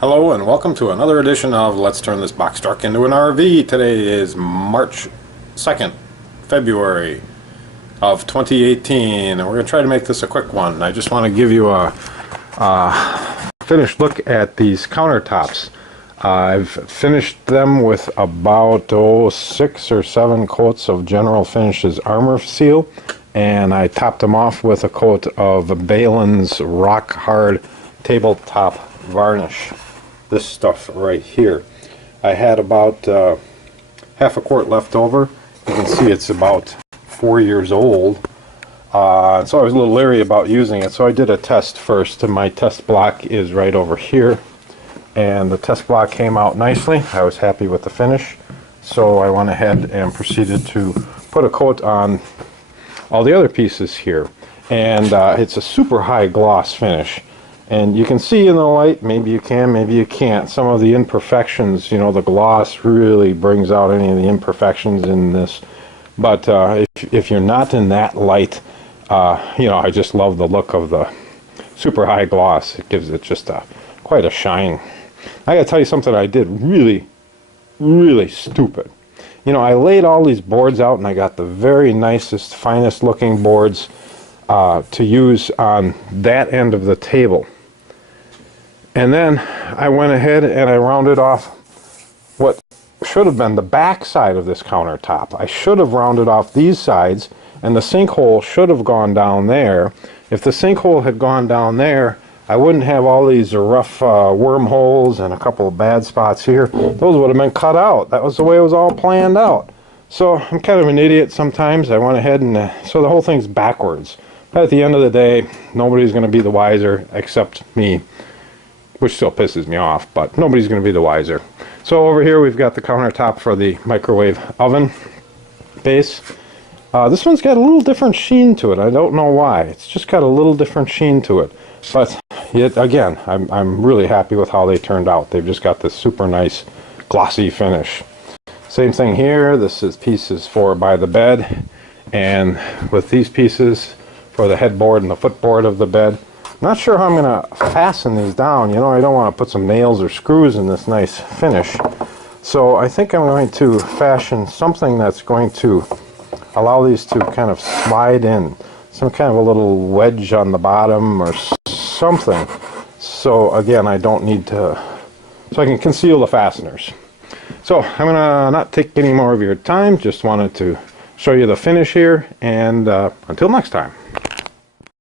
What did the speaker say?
Hello and welcome to another edition of Let's Turn This Box Truck into an RV. Today is March 2nd, February of 2018, and we're going to try to make this a quick one. I just want to give you a finished look at these countertops. I've finished them with about 6 or 7 coats of General Finishes Armor Seal, and I topped them off with a coat of Behlen's Rockhard Tabletop varnish. This stuff right here. I had about half a quart left over. You can see it's about 4 years old. So I was a little leery about using it, so I did a test first, and my test block is right over here. And the test block came out nicely. I was happy with the finish, so I went ahead and proceeded to put a coat on all the other pieces here. And it's a super high gloss finish. And you can see in the light, maybe you can, maybe you can't, some of the imperfections. You know, the gloss really brings out any of the imperfections in this. But if you're not in that light, you know, I just love the look of the super high gloss. It gives it just quite a shine. I gotta tell you something I did really stupid. You know, I laid all these boards out, and I got the very nicest, finest looking boards to use on that end of the table. And then I went ahead and I rounded off what should have been the back side of this countertop. I should have rounded off these sides, and the sinkhole should have gone down there. If the sinkhole had gone down there, I wouldn't have all these rough wormholes and a couple of bad spots here. Those would have been cut out. That was the way it was all planned out. So I'm kind of an idiot sometimes. I went ahead and so the whole thing's backwards. But at the end of the day, nobody's going to be the wiser except me, which still pisses me off, but nobody's going to be the wiser. So over here we've got the countertop for the microwave oven base. This one's got a little different sheen to it. I don't know why. It's just got a little different sheen to it. But yet again, I'm really happy with how they turned out. They've just got this super nice glossy finish. Same thing here. This is pieces for by the bed, and with these pieces for the headboard and the footboard of the bed. Not sure how I'm going to fasten these down. You know, I don't want to put some nails or screws in this nice finish. So I think I'm going to fashion something that's going to allow these to kind of slide in. Some kind of a little wedge on the bottom or something. So again, I don't need to, so I can conceal the fasteners. So I'm going to not take any more of your time. Just wanted to show you the finish here, and until next time.